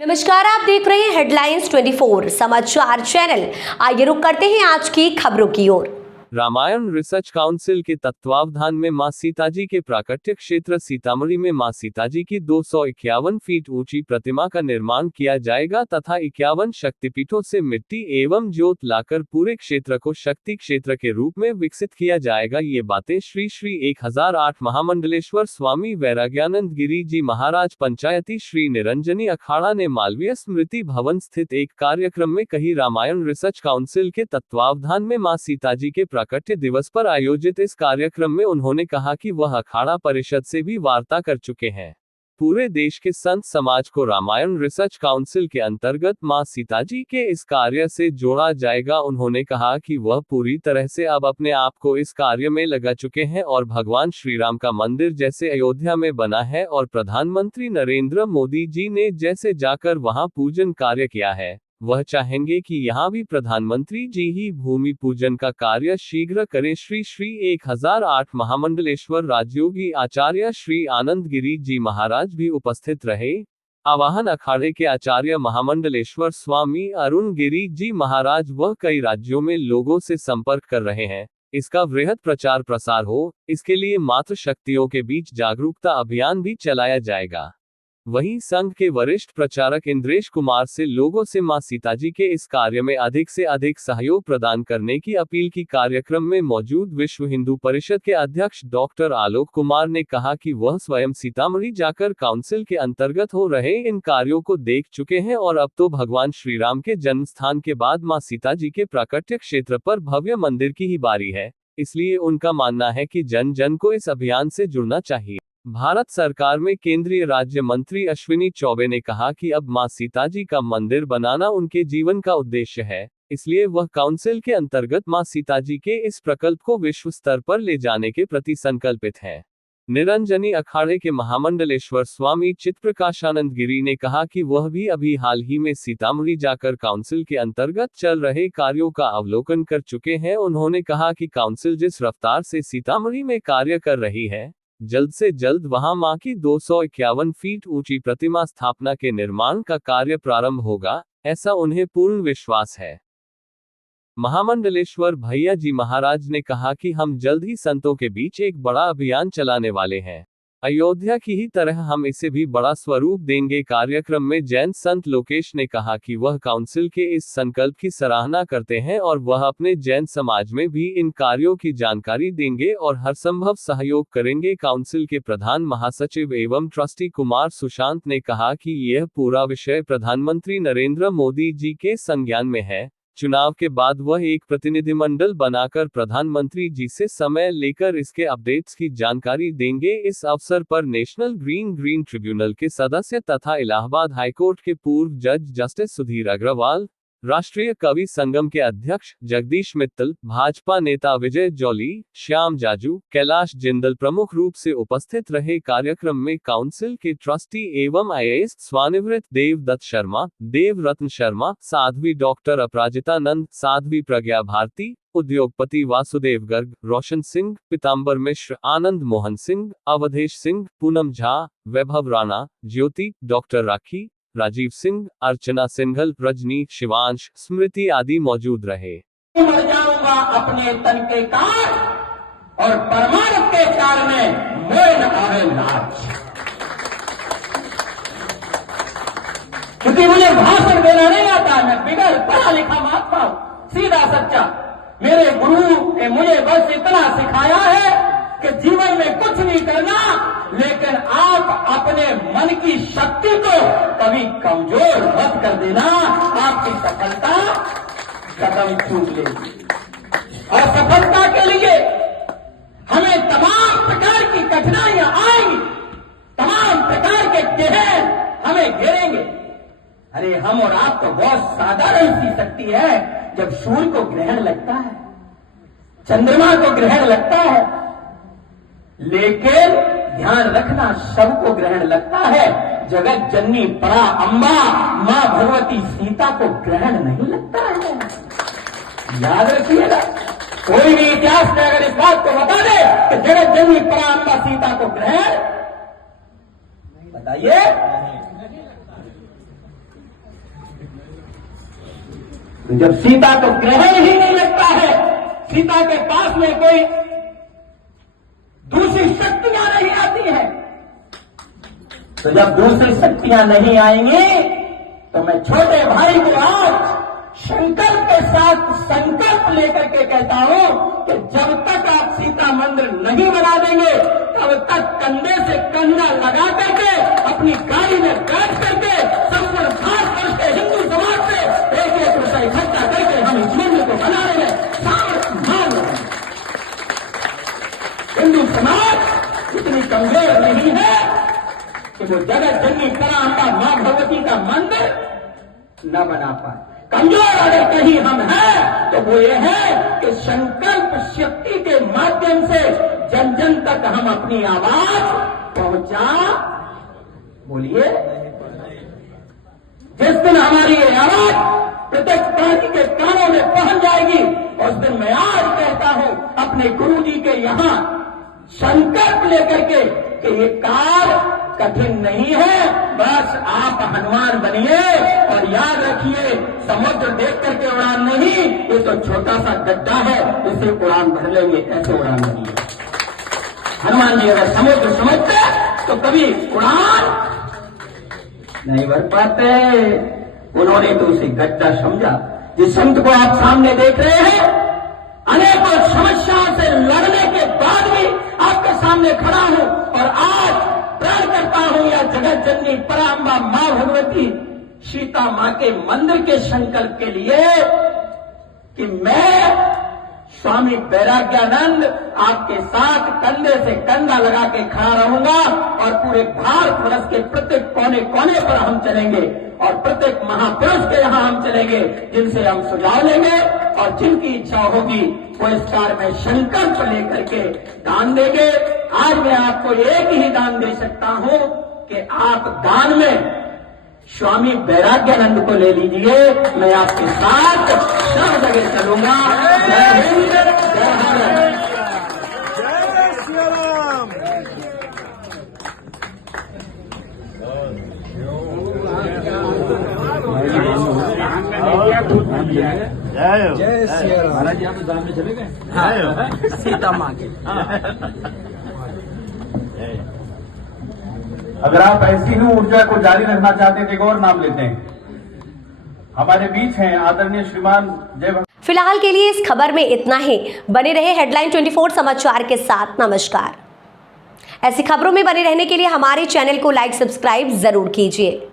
नमस्कार, आप देख रहे हैं हेडलाइंस 24 समाचार चैनल। आइए रुक करते हैं आज की खबरों की ओर। रामायण रिसर्च काउंसिल के तत्वावधान में मां सीताजी के प्राकट्य क्षेत्र सीतामढ़ी में मां सीताजी की 251 फीट ऊंची प्रतिमा का निर्माण किया जाएगा तथा 51 शक्तिपीठों से मिट्टी एवं जोत लाकर पूरे क्षेत्र को शक्ति क्षेत्र के रूप में विकसित किया जाएगा। ये बातें श्री श्री 1008 महामंडलेश्वर स्वामी वैराग्यानंद गिरी जी महाराज पंचायती श्री निरंजनी अखाड़ा ने मालवीय स्मृति भवन स्थित एक कार्यक्रम में कही। रामायण रिसर्च काउंसिल के तत्वावधान में मां सीताजी के प्राकट्य दिवस पर आयोजित इस कार्यक्रम में उन्होंने कहा कि वह अखाड़ा परिषद से भी वार्ता कर चुके हैं। पूरे देश के संत समाज को रामायण रिसर्च काउंसिल के अंतर्गत मां सीताजी के इस कार्य से जोड़ा जाएगा। उन्होंने कहा कि वह पूरी तरह से अब अपने आप को इस कार्य में लगा चुके हैं और भगवान श्री राम का मंदिर जैसे अयोध्या में बना है और प्रधानमंत्री नरेंद्र मोदी जी ने जैसे जाकर वहां पूजन कार्य किया है, वह चाहेंगे कि यहां भी प्रधानमंत्री जी ही भूमि पूजन का कार्य शीघ्र करें। श्री श्री 1008 महामंडलेश्वर राजयोगी आचार्य श्री आनंद गिरी जी महाराज भी उपस्थित रहे। आवाहन अखाड़े के आचार्य महामंडलेश्वर स्वामी अरुण गिरी जी महाराज वह कई राज्यों में लोगों से संपर्क कर रहे हैं। इसका वृहद प्रचार प्रसार हो, इसके लिए मातृ शक्तियों के बीच जागरूकता अभियान भी चलाया जाएगा। वहीं संघ के वरिष्ठ प्रचारक इंद्रेश कुमार से लोगों से मां सीताजी के इस कार्य में अधिक से अधिक सहयोग प्रदान करने की अपील की। कार्यक्रम में मौजूद विश्व हिंदू परिषद के अध्यक्ष डॉक्टर आलोक कुमार ने कहा कि वह स्वयं सीतामढ़ी जाकर काउंसिल के अंतर्गत हो रहे इन कार्यों को देख चुके हैं और अब तो भगवान श्री राम के जन्म स्थान के बाद मां सीताजी के प्राकट्य क्षेत्र पर भव्य मंदिर की ही बारी है, इसलिए उनका मानना है कि जन जन को इस अभियान से जुड़ना चाहिए। भारत सरकार में केंद्रीय राज्य मंत्री अश्विनी चौबे ने कहा कि अब मां सीताजी का मंदिर बनाना उनके जीवन का उद्देश्य है, इसलिए वह काउंसिल के अंतर्गत मां सीताजी के इस प्रकल्प को विश्व स्तर पर ले जाने के प्रति संकल्पित है। निरंजनी अखाड़े के महामंडलेश्वर स्वामी चित्प्रकाशानंद गिरी ने कहा कि वह भी अभी हाल ही में सीतामढ़ी जाकर काउंसिल के अंतर्गत चल रहे कार्यों का अवलोकन कर चुके हैं। उन्होंने कहा कि काउंसिल जिस रफ्तार से सीतामढ़ी में कार्य कर रही है, जल्द से जल्द वहां मां की 251 फीट ऊंची प्रतिमा स्थापना के निर्माण का कार्य प्रारंभ होगा, ऐसा उन्हें पूर्ण विश्वास है। महामंडलेश्वर भैया जी महाराज ने कहा कि हम जल्द ही संतों के बीच एक बड़ा अभियान चलाने वाले हैं। अयोध्या की ही तरह हम इसे भी बड़ा स्वरूप देंगे। कार्यक्रम में जैन संत लोकेश ने कहा कि वह काउंसिल के इस संकल्प की सराहना करते हैं और वह अपने जैन समाज में भी इन कार्यों की जानकारी देंगे और हर संभव सहयोग करेंगे। काउंसिल के प्रधान महासचिव एवं ट्रस्टी कुमार सुशांत ने कहा कि यह पूरा विषय प्रधानमंत्री नरेंद्र मोदी जी के संज्ञान में है। चुनाव के बाद वह एक प्रतिनिधिमंडल बनाकर प्रधानमंत्री जी से समय लेकर इसके अपडेट्स की जानकारी देंगे। इस अवसर पर नेशनल ग्रीन ट्रिब्यूनल के सदस्य तथा इलाहाबाद हाईकोर्ट के पूर्व जज जस्टिस सुधीर अग्रवाल, राष्ट्रीय कवि संगम के अध्यक्ष जगदीश मित्तल, भाजपा नेता विजय जौली, श्याम जाजू, कैलाश जिंदल प्रमुख रूप से उपस्थित रहे। कार्यक्रम में काउंसिल के ट्रस्टी एवं IAS स्वानिवृत्त देवदत्त शर्मा, देव रत्न शर्मा, साध्वी डॉक्टर अपराजिता नंद, साध्वी प्रज्ञा भारती, उद्योगपति वासुदेव गर्ग, रोशन सिंह, पीताम्बर मिश्र, आनंद मोहन सिंह, अवधेश सिंह, पूनम झा, वैभव राणा, ज्योति, डॉक्टर राखी, राजीव सिंह, अर्चना सिंघल, रजनी, शिवांश, स्मृति आदि मौजूद रहे। मर जाऊंगा अपने तन के काज और परमाणु के कार में मोह न आवे लाज। क्योंकि मुझे भाषण देना नहीं आता, मैं बिगड़ पढ़ा लिखा महात्मा हूं, सीधा सच्चा। मेरे गुरु ने मुझे बस इतना सिखाया है कि जीवन में कुछ नहीं करना, लेकिन आप अपने मन की शक्ति को कभी कमजोर मत कर देना, आपकी सफलता कदम चूम लेगी। और सफलता के लिए हमें तमाम प्रकार की कठिनाइयां आएंगी, तमाम प्रकार के कहर हमें घेरेंगे। अरे हम और आप तो बहुत साधारण सी शक्ति है। जब सूर्य को ग्रहण लगता है, चंद्रमा को ग्रहण लगता है, लेकिन ध्यान रखना सबको ग्रहण लगता है, जगत जननी परा अंबा मां भगवती सीता को ग्रहण नहीं लगता है। याद रखिएगा, कोई भी इतिहास में अगर इस बात को बता दे कि जगत जननी परा अंबा सीता को ग्रहण, बताइए तो जब सीता को ग्रहण ही नहीं लगता है, सीता के पास में कोई दूसरी शक्तियां नहीं आती हैं, तो जब दूसरी शक्तियां नहीं आएंगी तो मैं छोटे भाई को आज संकल्प के साथ संकल्प लेकर के कहता हूं कि जब तक आप सीता मंदिर नहीं बना देंगे तब तक कंधे से कंधा लगा करके अपनी गाड़ी में बैठ करके संपूर्ण भारत के हिंदू समाज से एक रुपया इकट्ठा करके हम इस मंदिर को बनाने में सामर्थ्य मान रहे हैं। हिंदू समाज इतनी कमजोर नहीं है कि वो जगत जननी परांबा मां भगवती का मंदिर न बना पाए। कमजोर अगर कहीं हम हैं तो वो ये है कि संकल्प शक्ति के माध्यम से जन जन तक हम अपनी आवाज पहुंचा। बोलिए, जिस दिन हमारी ये आवाज प्रत्येक प्राणी के कानों में पहुंच जाएगी उस दिन मैं आज कहता हूं अपने गुरु जी के यहां संकल्प लेकर के कि ये कार्य कठिन नहीं है, बस आप हनुमान बनिए और याद रखिए समुद्र देख करके उड़ान नहीं, ये तो छोटा सा गड्ढा है, इसे उड़ान भर लेंगे, ऐसे उड़ान बनिए। हनुमान जी अगर समुद्र समझते तो कभी उड़ान नहीं भर पाते, उन्होंने तो उसे गड्ढा समझा। जिस संत को आप सामने देख रहे हैं अनेकों समस्याओं से लड़ने के बाद भी आपके सामने खड़ा हूं और आज प्रण करता हूं या जगत जननी परांबा मां भगवती सीता मां के मंदिर के संकल्प के लिए कि मैं स्वामी वैराग्यानंद आपके साथ कंधे से कंधा लगा के खड़ा रहूंगा और पूरे भारतवर्ष के प्रत्येक कोने कोने पर हम चलेंगे और प्रत्येक महापुरुष के यहां हम चलेंगे जिनसे हम सुझाव लेंगे और जिनकी इच्छा होगी वो इस कार्य में संकल्प लेकर के दान देंगे। आज मैं आपको एक ही दान दे सकता हूं कि आप दान में स्वामी वैराग्यानंद को ले लीजिए, मैं आपके साथ सब जगह चलूंगा। जय हिंद, जय भारत। जय श्री राम। जय श्री राम। महाराज जी आप दाम में चले गए सीता माँ के। अगर आप ऐसी ही ऊर्जा को जारी रखना चाहते हैं तो एक और नाम लेते हैं। हमारे बीच हैं आदरणीय श्रीमान जय। फिलहाल के लिए इस खबर में इतना ही। बने रहे हेडलाइन 24 समाचार के साथ। नमस्कार। ऐसी खबरों में बने रहने के लिए हमारे चैनल को लाइक सब्सक्राइब जरूर कीजिए।